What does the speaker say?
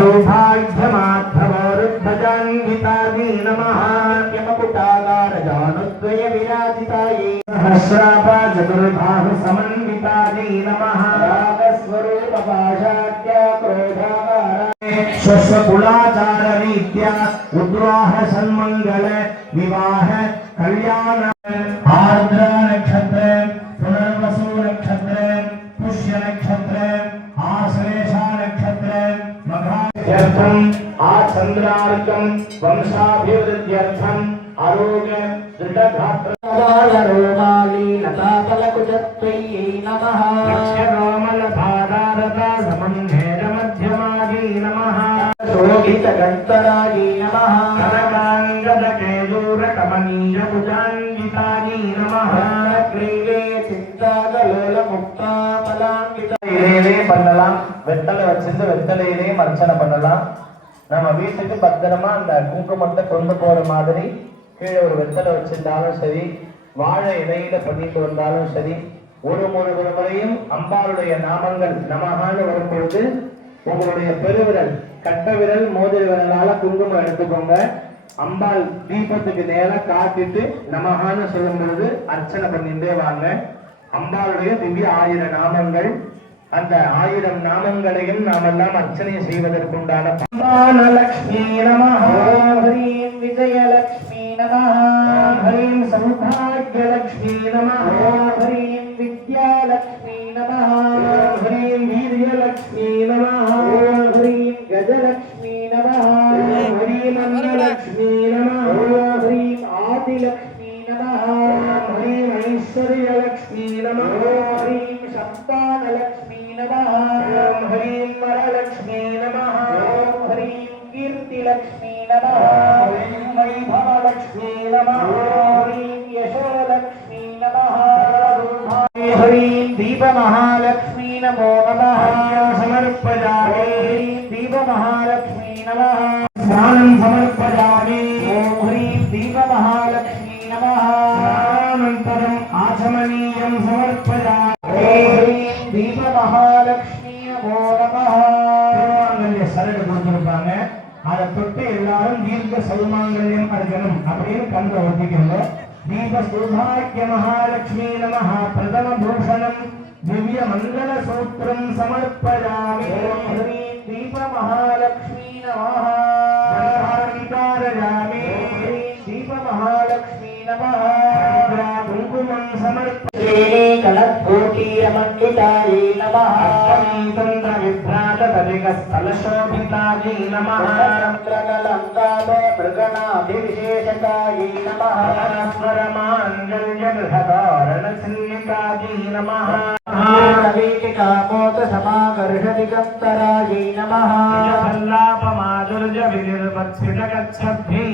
सौभाग्यमाधवोरुध्वजान्वितायै नमः यमकुटाकारजानुद्वय विराजितायै सहस्रापाचतुर्बाहु समन्वितायै नमः रागस्वरूपपाशाद्य क्रोधाकाराय स्वस्वकुलाचाररीत्या उद्वाह सन्मंगल विवाह कल्याण आर्द्र नक्षत्र पुनर्वसु नक्षत्र पुष्य नक्षत्र आश्लेषा नक्षत्र मघार्थम आचंद्रार्कम वंशाभिवृद्ध्यर्थम आरोग्य दृढ़गात्र रोगाली लताफलकुचत्वयै नमः लक्ष्यरोमलभारारता समन्धेर मध्यमायै नमः शोभितगन्तरायै नमः करकाङ्गदकेयूरकमनीयभुजान्वितायै नमः क्रीडे சித்தாகலோலமுக்தாபலாங்கிதாயிலே பண்ணலாம். வெத்தலை வச்சிருந்து வெத்தலையிலே அர்ச்சனை பண்ணலாம். நம்ம வீட்டுக்கு பத்திரமா அந்த குங்குமத்தை கொண்டு போற மாதிரி கீழே ஒரு வெத்தலை வச்சிருந்தாலும் சரி, வாழை இலையில பண்ணிட்டு வந்தாலும் சரி, ஒரு முறையும் அம்பாளுடைய நாமங்கள் நமகான்னு வரும்பொழுது உங்களுடைய பெருவிரல் கட்ட விரல் மோதிர விரலால குங்குமம் எடுத்துக்கோங்க. அம்பாள் தீபத்துக்கு நேரம் காட்டிட்டு நமகான்னு சொல்லும் பொழுது அர்ச்சனை பண்ணிட்டே வாங்க. அம்பாளுடைய திவ்ய 1000 நாமங்கள், அந்த 1000 நாமங்களையும் நாமெல்லாம் அர்ச்சனை செய்வதற்குண்டான லக்ஷ்மி நமஹ, ஹ்ரீம் விஜயலக்ஷ்மி நமஹ, ஹ்ரீம் சௌபாக்யலக்ஷ்மி நமஹ, ஹ்ரீம் வித்யாலக்ஷ்மி நமஹ, ஹ்ரீம் வீரியலக்ஷ்மி நமஹ, ஹ்ரீம் கஜலக்ஷ்மி நமஹ, ஹ்ரீம் அன்னலக்ஷ்மி நமஹ, ஹ்ரீம் ஆதிலக்ஷ்மி நமஹ, ஹ்ரீம் ஐஸ்வர்யலக்ஷ்மி நமஹ, ஹ்ரீம் சந்தானலக்ஷ்மி நமஹ, ஹ்ரீம் வரலக்ஷ்மி நமஹ, ஹ்ரீம் கீர்த்திலக்ஷ்மி நமஹ, ஹ்ரீம் வைபவலக்ஷ்மி நமஹ, ஹ்ரீம் யசோலக்ஷ்மி நமஹ, ஹ்ரீம் தீபமகாலக்ஷ்மி நமோ நமஹ சமர்ப்பயாமி, ஹ்ரீம் தீபமகாலக்ஷ்மி நமஹ ஸ்நானம் சமர்ப்பயாமி, ஹ்ரீம் தீபமகாலக்ஷ்மி நமஹ ஸ்நானானந்தரம் ஆச்சமனீயம் சமர்ப்பயாமி, ஹ்ரீம் தீபமகாலக்ஷ்மி நமோ நமஹ. திருமாங்கல்ய சரடு கொடுத்திருப்பாங்க, அதை தொட்டு எல்லாரும் தீர்க்க சௌமாங்கல்யம் அர்ஜனம் அப்படின்னு கண்ட ஒத்திக்கோங்க. தீப சௌபாக்ய மகாலட்சுமி நமஹ பிரதம பூஷணம் திவ்ய மங்கள சூத்திரம் சமர்ப்பயாமி, ஹ்ரீம் தீப மகாலட்சுமி நமஹ कारयामि, दीप महालक्ष्मी नमः कुंकुमं समर्पयामि, कलत्कोटीरमण्डितायै नमः तंत्र विभ्राट तदिकस्थलशोभितायै नमः चन्द्रकलङ्कालो मृगणाभिविशेषकायै नमः स्वरमाङ्गल्यगृहधारणसिंहिकायै नमः समाकर्षदिगन्तरायै नमः सल्लापमाधुर्य विनिर्वत्सितगच्छद्भ्यै